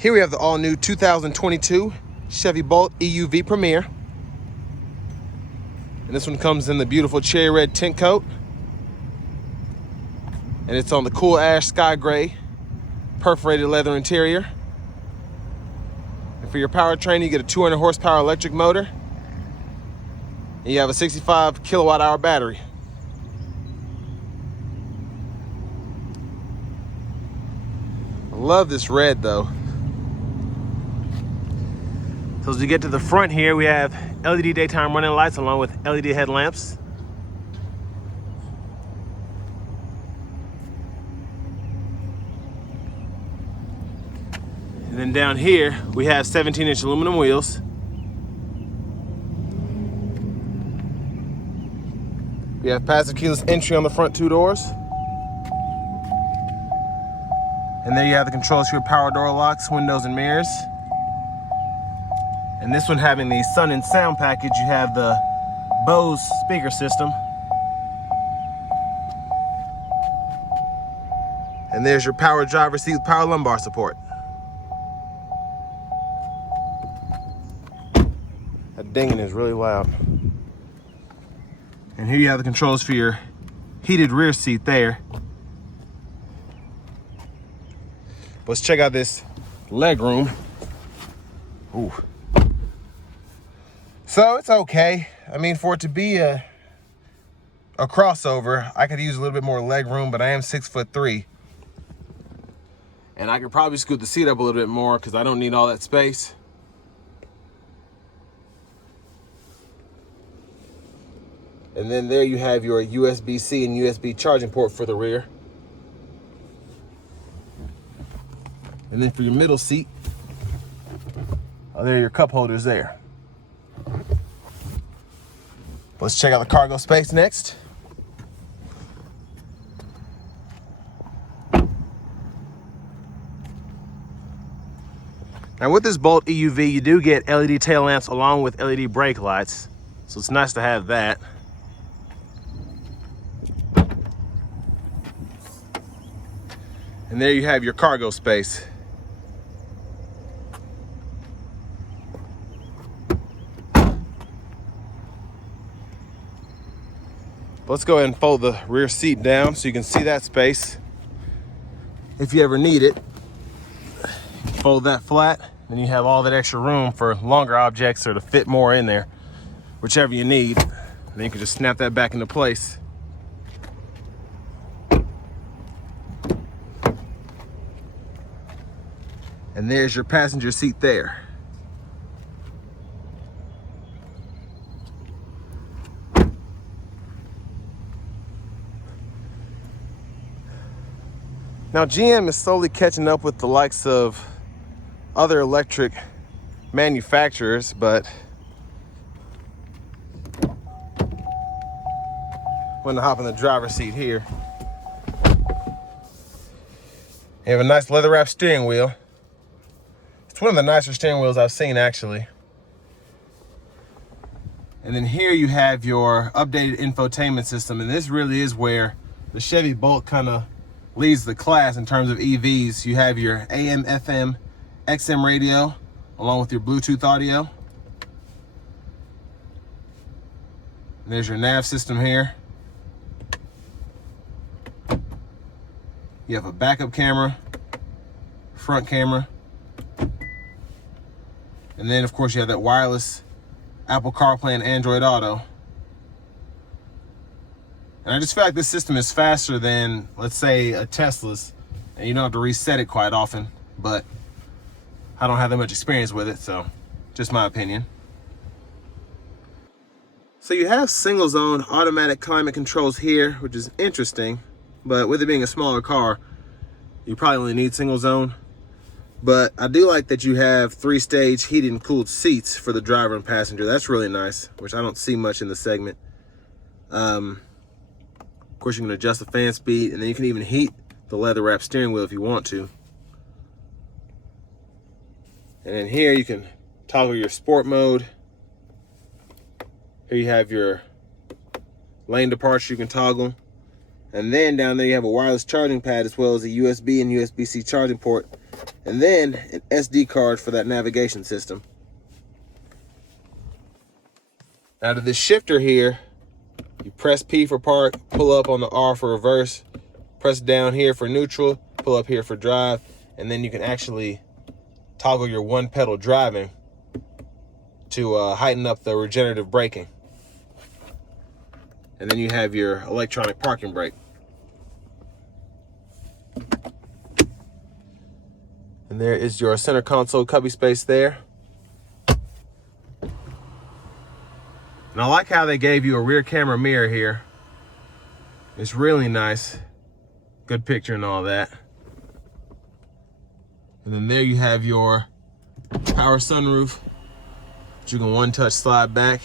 Here we have the all-new 2022 Chevy Bolt EUV Premier. And this one comes in the beautiful cherry red tint coat. And it's on the cool ash sky gray perforated leather interior. And for your powertrain, you get a 200 horsepower electric motor. And you have a 65 kilowatt hour battery. I love this red though. So as we get to the front here, we have LED daytime running lights along with LED headlamps. And then down here, we have 17-inch aluminum wheels. We have passive keyless entry on the front two doors. And there you have the controls for your power door locks, windows, and mirrors. And this one having the sun and sound package, you have the Bose speaker system. And there's your power driver's seat with power lumbar support. That dinging is really loud. And here you have the controls for your heated rear seat there. Let's check out this legroom. Ooh. So it's okay. I mean, for it to be a crossover, I could use a little bit more leg room, but I am 6'3". And I could probably scoot the seat up a little bit more because I don't need all that space. And then there you have your USB-C and USB charging port for the rear. And then for your middle seat, there are your cup holders there. Let's check out the cargo space next. Now with this Bolt EUV, you do get LED tail lamps along with LED brake lights. So it's nice to have that. And there you have your cargo space. Let's go ahead and fold the rear seat down so you can see that space if you ever need it. Fold that flat, then you have all that extra room for longer objects or to fit more in there, whichever you need. And then you can just snap that back into place. And there's your passenger seat there. Now GM is slowly catching up with the likes of other electric manufacturers, but I'm gonna hop in the driver's seat here. You have a nice leather wrap steering wheel. It's one of the nicer steering wheels I've seen actually. And then here you have your updated infotainment system, and this really is where the Chevy Bolt kind of leads the class in terms of EVs. You have your AM, FM, XM radio, along with your Bluetooth audio. And there's your nav system here. You have a backup camera, front camera, and then of course you have that wireless Apple CarPlay and Android Auto. And I just feel like this system is faster than, let's say, a Tesla's, and you don't have to reset it quite often, but I don't have that much experience with it, so just my opinion. So you have single zone automatic climate controls here, which is interesting, but with it being a smaller car, you probably only need single zone. But I do like that you have 3-stage heated and cooled seats for the driver and passenger. That's really nice, which I don't see much in the segment. Of course, you can adjust the fan speed, and then you can even heat the leather wrap steering wheel if you want to. And then here you can toggle your sport mode. Here you have your lane departure you can toggle. And then down there you have a wireless charging pad as well as a USB and USB-C charging port and then an SD card for that navigation system. Out of this shifter here, you press P for park, pull up on the R for reverse, press down here for neutral, pull up here for drive, and then you can actually toggle your one pedal driving to heighten up the regenerative braking. And then you have your electronic parking brake. And there is your center console cubby space there. And I like how they gave you a rear camera mirror here. It's really nice. Good picture and all that. And then there you have your power sunroof, which you can one-touch slide back.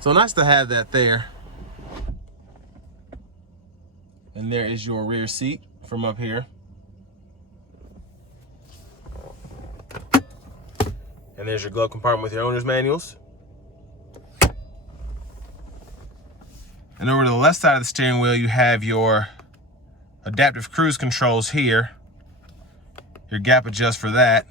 So nice to have that there. And there is your rear seat from up here. And there's your glove compartment with your owner's manuals. And over to the left side of the steering wheel, you have your adaptive cruise controls here. Your gap adjust for that.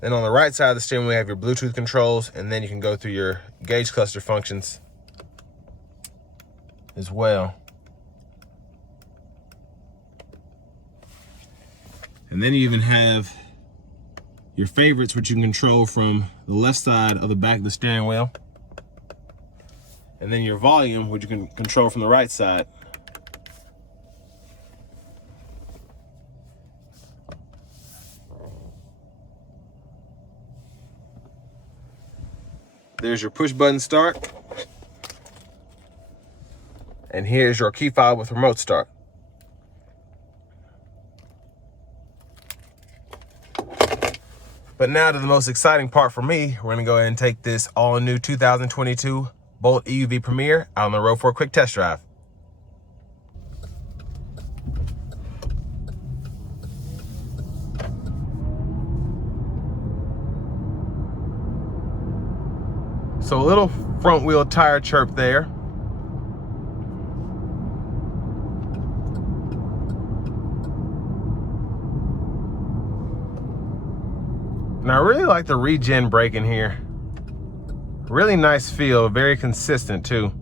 Then on the right side of the steering wheel, you have your Bluetooth controls, and then you can go through your gauge cluster functions as well. And then you even have your favorites, which you can control from the left side of the back of the steering wheel. And then your volume, which you can control from the right side. There's your push button start. And here's your key fob with remote start. But now to the most exciting part for me. We're gonna go ahead and take this all new 2022 Bolt EUV Premier out on the road for a quick test drive. So a little front wheel tire chirp there. And I really like the regen braking here. Really nice feel, very consistent too.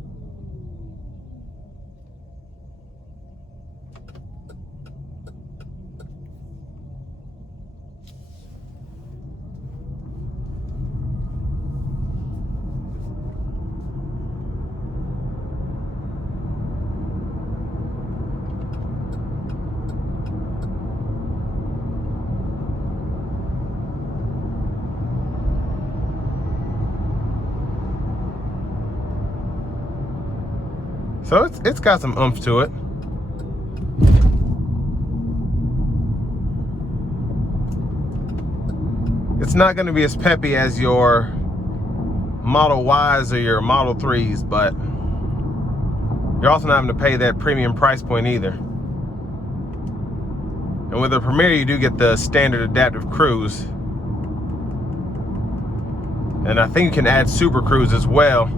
So it's got some oomph to it. It's not going to be as peppy as your Model Ys or your Model 3s, but you're also not having to pay that premium price point either. And with the Premier, you do get the standard adaptive cruise. And I think you can add Super Cruise as well.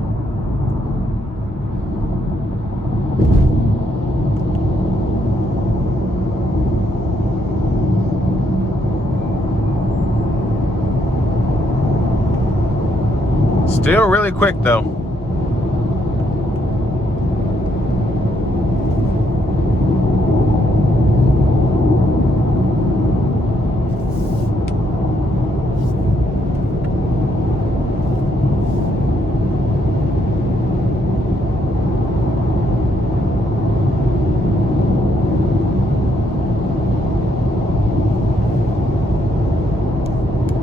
Still really quick though.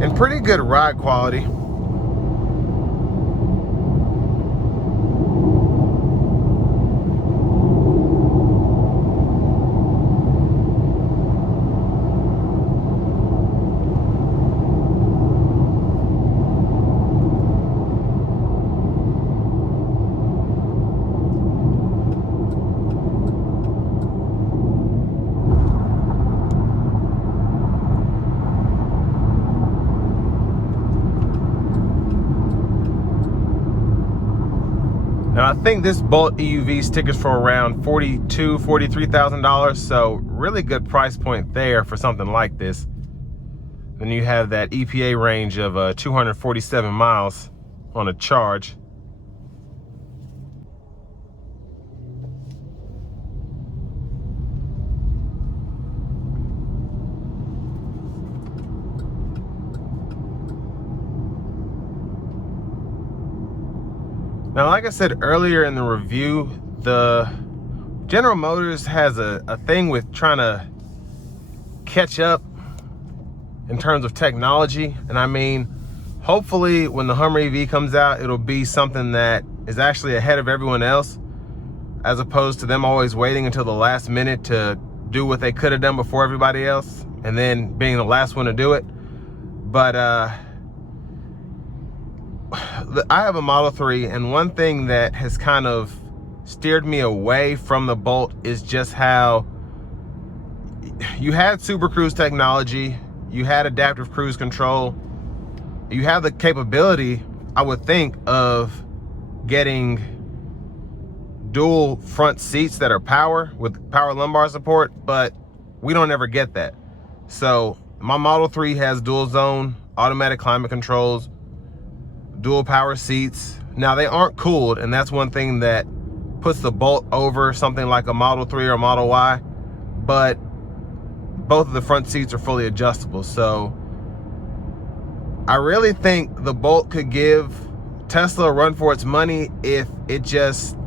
And pretty good ride quality. Now I think this Bolt EUV stickers for around $42,000, $43,000, so really good price point there for something like this. Then you have that EPA range of 247 miles on a charge. Now, like I said earlier in the review, the General Motors has a thing with trying to catch up in terms of technology. And I mean, hopefully when the Hummer EV comes out, it'll be something that is actually ahead of everyone else, as opposed to them always waiting until the last minute to do what they could have done before everybody else and then being the last one to do it. But I have a Model 3, and one thing that has kind of steered me away from the Bolt is just how you had Super Cruise technology, you had adaptive cruise control, you have the capability, I would think, of getting dual front seats that are power with power lumbar support, but we don't ever get that. So my Model 3 has dual zone automatic climate controls, dual power seats. Now they aren't cooled, and that's one thing that puts the Bolt over something like a Model 3 or a Model Y, but both of the front seats are fully adjustable. So I really think the Bolt could give Tesla a run for its money if it just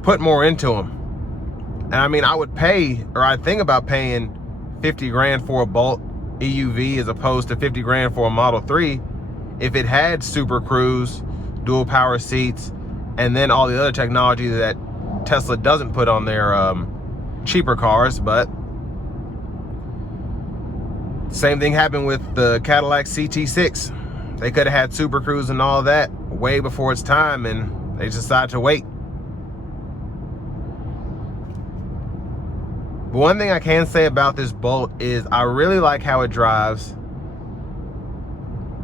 put more into them. And I mean, I would pay, or I think about paying 50 grand for a Bolt EUV as opposed to 50 grand for a Model 3 if it had Super Cruise, dual power seats, and then all the other technology that Tesla doesn't put on their cheaper cars. But same thing happened with the Cadillac CT6. They could have had Super Cruise and all that way before its time, and they just decided to wait. But one thing I can say about this Bolt is I really like how it drives.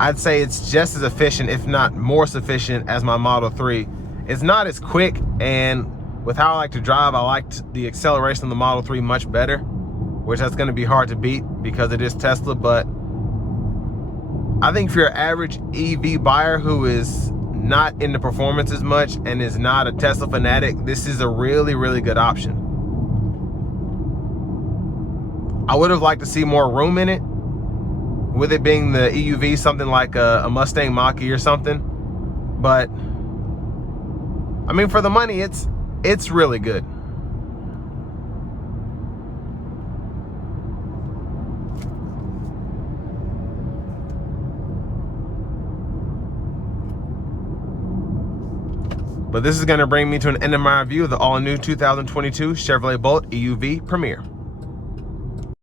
I'd say it's just as efficient, if not more sufficient, as my Model 3. It's not as quick, and with how I like to drive, I liked the acceleration of the Model 3 much better, which that's going to be hard to beat because it is Tesla. But I think for your average EV buyer who is not into performance as much and is not a Tesla fanatic, this is a really, really good option. I would have liked to see more room in it, with it being the EUV, something like a Mustang Mach-E or something. But I mean, for the money, it's really good. But this is going to bring me to an end of my review of the all-new 2022 Chevrolet Bolt EUV Premier.